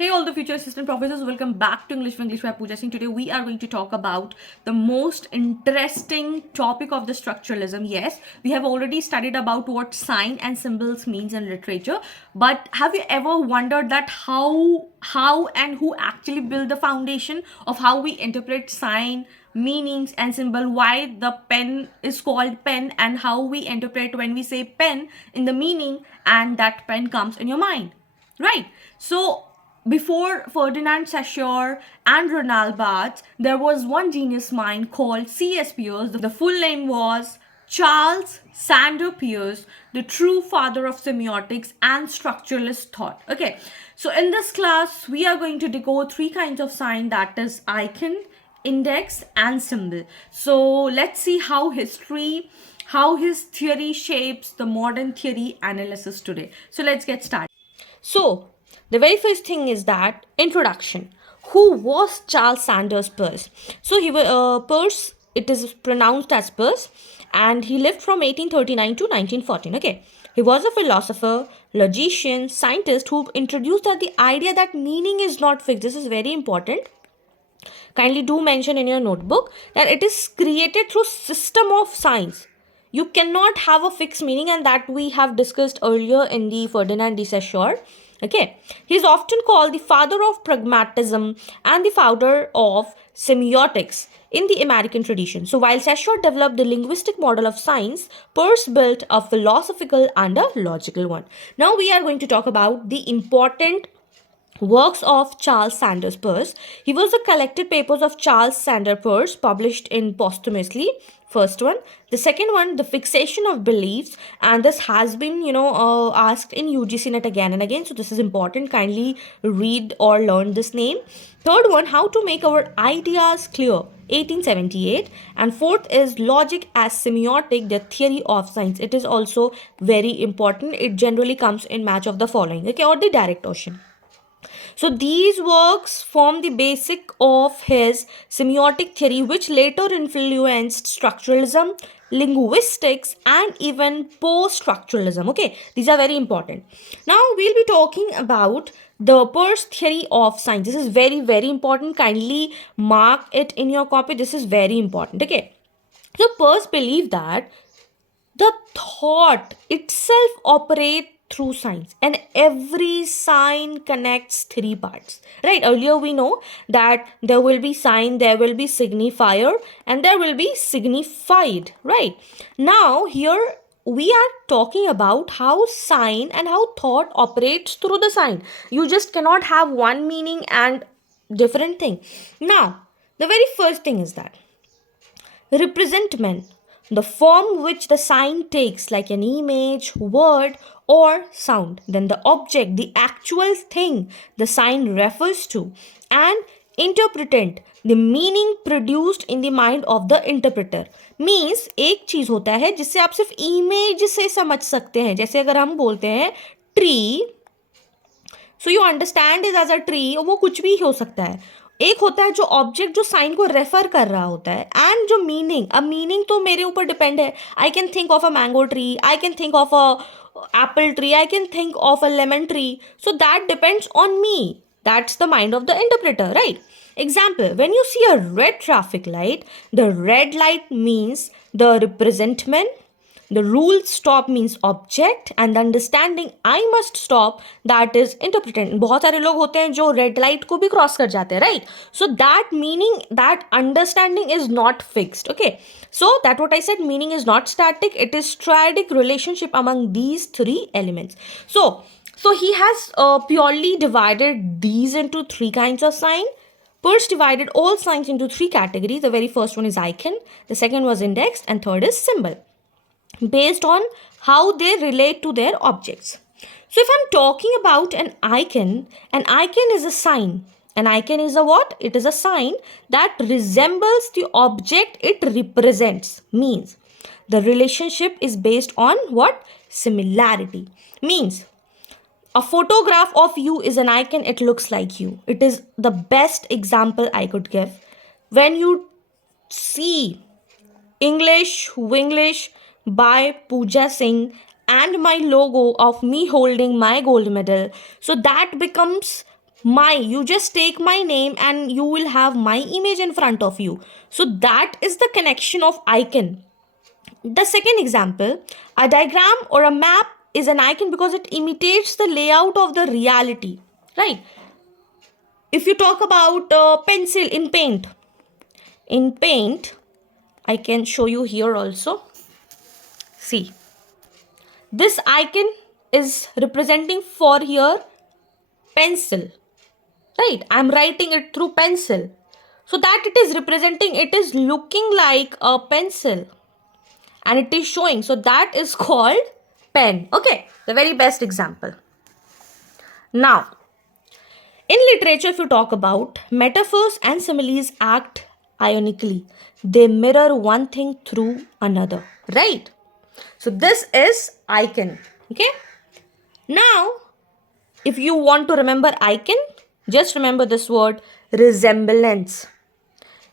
Hey all the future assistant professors, welcome back to Winglish by Pooja Singh. Today we are going to talk about the most interesting topic of the structuralism. Yes, we have already studied about what sign and symbols means in literature, but have you ever wondered that how and who actually build the foundation of how we interpret sign, meanings and symbol, why the pen is called pen, and how we interpret when we say pen in the meaning and that pen comes in your mind, right? So before Ferdinand Saussure and Ronald Barthes, there was one genius mind called C.S. Peirce. The full name was Charles Sandor Peirce, the true father of semiotics and structuralist thought. Okay, so in this class, we are going to decode three kinds of sign, that is icon, index and symbol. So let's see how his theory shapes the modern theory analysis today. So let's get started. So the very first thing is that introduction. Who was Charles Sanders Peirce? So he was Peirce. It is pronounced as Peirce, and he lived from 1839 to 1914. Okay, he was a philosopher, logician, scientist who introduced the idea that meaning is not fixed. This is very important. Kindly do mention in your notebook that it is created through system of signs. You cannot have a fixed meaning, and that we have discussed earlier in the Ferdinand de Saussure. Okay, he is often called the father of pragmatism and the founder of semiotics in the American tradition. So while Saussure developed the linguistic model of science, Peirce built a philosophical and a logical one. Now we are going to talk about the important works of Charles Sanders Peirce. He was the collected papers of Charles Sanders Peirce published in posthumously. First one. The second one, the fixation of beliefs, and this has been asked in UGC net again and again, so this is important. Kindly read or learn this name. Third one, how to make our ideas clear, 1878. And fourth is logic as semiotic, the theory of science. It is also very important. It generally comes in match of the following, okay, or the direct ocean. So these works form the basic of his semiotic theory, which later influenced structuralism, linguistics, and even post-structuralism. Okay, these are very important. Now we'll be talking about the Peirce theory of science. This is very, very important. Kindly mark it in your copy. This is very important. Okay. So Peirce believed that the thought itself operates through signs, and every sign connects three parts, right? Earlier we know that there will be sign, there will be signifier, and there will be signified, right? Now here we are talking about how sign and how thought operates through the sign. You just cannot have one meaning and different thing. Now the very first thing is that representment, the form which the sign takes, like an image, word, or sound. Then the object, the actual thing the sign refers to. And interpretant, the meaning produced in the mind of the interpreter. Means एक चीज होता है जिससे आप सिर्फ image से समझ सकते हैं. जैसे अगर हम बोलते हैं tree, so you understand is as a tree, वो कुछ भी हो सकता है. एक होता है जो ऑब्जेक्ट जो साइन को रेफर कर रहा होता है, एंड जो मीनिंग, अब मीनिंग तो मेरे ऊपर डिपेंड है. I can think of a mango tree, I can think of a apple tree, I can think of a lemon tree. So that depends on me. That's the mind of the interpreter, right? Example, when you see a red traffic light, the red light means the representment. The rule stop means object, and the understanding I must stop, that is interpretant. बहुत सारे लोग होते हैं जो red light को भी cross कर जाते हैं, right? So that meaning, that understanding is not fixed. Okay, so that what I said, meaning is not static. It is triadic relationship among these three elements. So he has purely divided these into three kinds of sign. Peirce divided all signs into three categories. The very first one is icon, the second was index, and third is symbol, based on how they relate to their objects. So if I'm talking about an icon is a sign. An icon is a what? It is a sign that resembles the object it represents. Means the relationship is based on what? Similarity. Means a photograph of you is an icon, it looks like you. It is the best example I could give. When you see English, Winglish by Pooja Singh and my logo of me holding my gold medal, so that becomes You just take my name and you will have my image in front of you. So that is the connection of icon. The second example, a diagram or a map is an icon because it imitates the layout of the reality, right? If you talk about pencil in paint, I can show you here also. See, this icon is representing for here pencil, right? I'm writing it through pencil. So that it is representing, it is looking like a pencil and it is showing. So that is called pen. Okay, the very best example. Now, in literature, if you talk about metaphors and similes act ionically, they mirror one thing through another, right? So this is icon. Okay. Now, if you want to remember icon, just remember this word resemblance.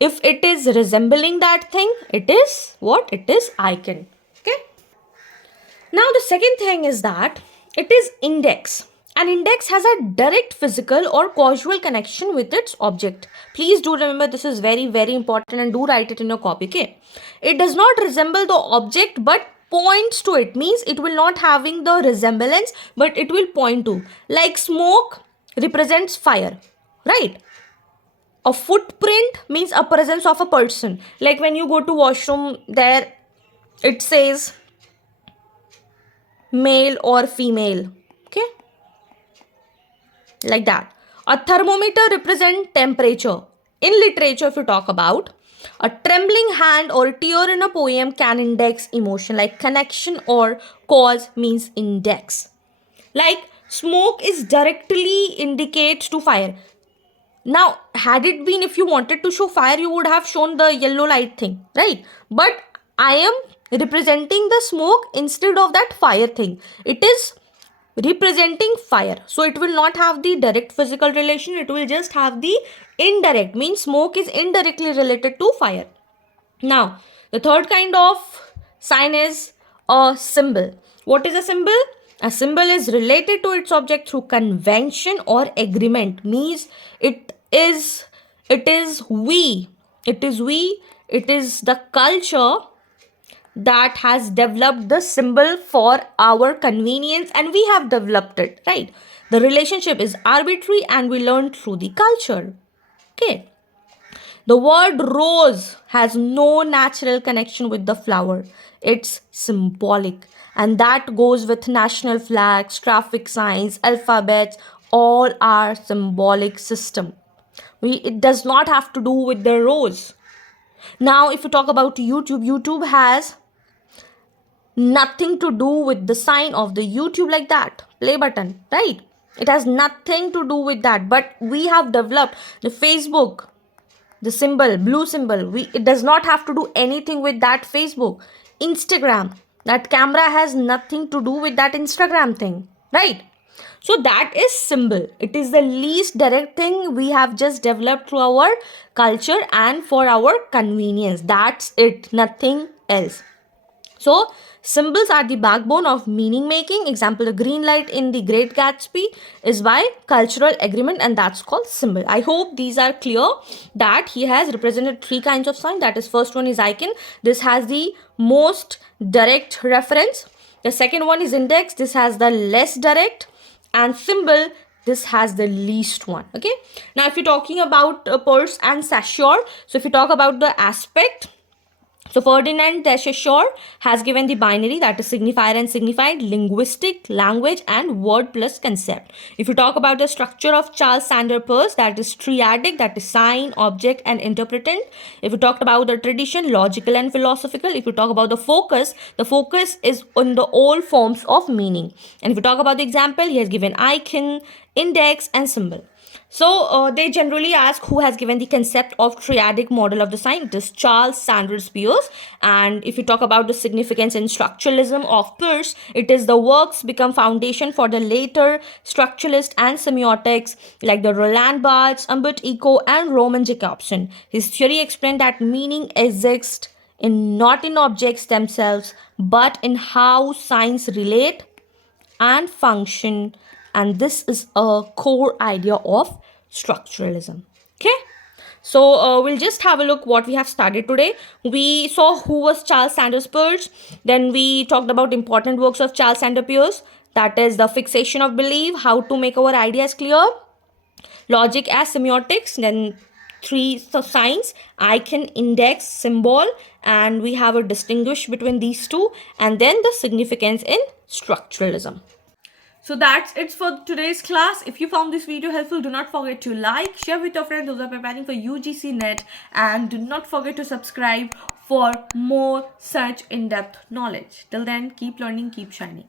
If it is resembling that thing, it is what? It is icon. Okay. Now the second thing is that it is index. An index has a direct physical or causal connection with its object. Please do remember this is very, very important and do write it in your copy. Okay. It does not resemble the object but points to it. Means it will not having the resemblance but it will point to. Like smoke represents fire. Right. A footprint means a presence of a person. Like when you go to washroom, there it says male or female. Okay, like that. A thermometer represents temperature. In literature, if you talk about a trembling hand or tear in a poem can index emotion. Like connection or cause means index. Like smoke is directly indicates to fire. Now, had it been if you wanted to show fire, you would have shown the yellow light thing, right? But I am representing the smoke instead of that fire thing. It is representing fire. So it will not have the direct physical relation. It will just have the indirect. Means smoke is indirectly related to fire. Now, the third kind of sign is a symbol. What is a symbol? A symbol is related to its object through convention or agreement. Means it is we. It is the culture that has developed the symbol for our convenience and we have developed it, right? The relationship is arbitrary and we learn through the culture. Okay. The word rose has no natural connection with the flower. It's symbolic. And that goes with national flags, traffic signs, alphabets, all are symbolic system. It does not have to do with the rose. Now, if you talk about YouTube has nothing to do with the sign of the YouTube like that, play button, right? It has nothing to do with that. But we have developed the Facebook, the symbol, blue symbol. It does not have to do anything with that Facebook. Instagram, that camera has nothing to do with that Instagram thing, right? So that is symbol. It is the least direct thing we have just developed through our culture and for our convenience. That's it, nothing else. So symbols are the backbone of meaning making. Example, the green light in the Great Gatsby is by cultural agreement and that's called symbol. I hope these are clear that he has represented three kinds of sign. That is, first one is icon. This has the most direct reference. The second one is index. This has the less direct. And symbol, this has the least one. Okay. Now, if you're talking about Peirce and Saussure, so if you talk about the aspect, so Ferdinand de Saussure has given the binary, that is signifier and signified, linguistic, language and word plus concept. If you talk about the structure of Charles Sanders Peirce, that is triadic, that is sign, object and interpretant. If you talk about the tradition, logical and philosophical. If you talk about the focus is on the all forms of meaning. And if you talk about the example, he has given icon, index and symbol. So they generally ask who has given the concept of triadic model of the sign. It is Charles Sanders Peirce. And if you talk about the significance in structuralism of Peirce, it is the works become foundation for the later structuralist and semiotics like the Roland Barthes, Umberto Eco and Roman Jacobson. His theory explained that meaning exists not in objects themselves but in how signs relate and function and this is a core idea of structuralism. Okay, so we'll just have a look what we have studied today. We saw who was Charles Sanders Peirce. Then we talked about important works of Charles Sanders Peirce, that is the fixation of belief, how to make our ideas clear, logic as semiotics, then three signs, icon, index, symbol, and we have a distinguish between these two, and then the significance in structuralism. So that's it for today's class. If you found this video helpful, do not forget to like, share with your friends those are preparing for UGC NET, and do not forget to subscribe for more such in-depth knowledge. Till then, keep learning, keep shining.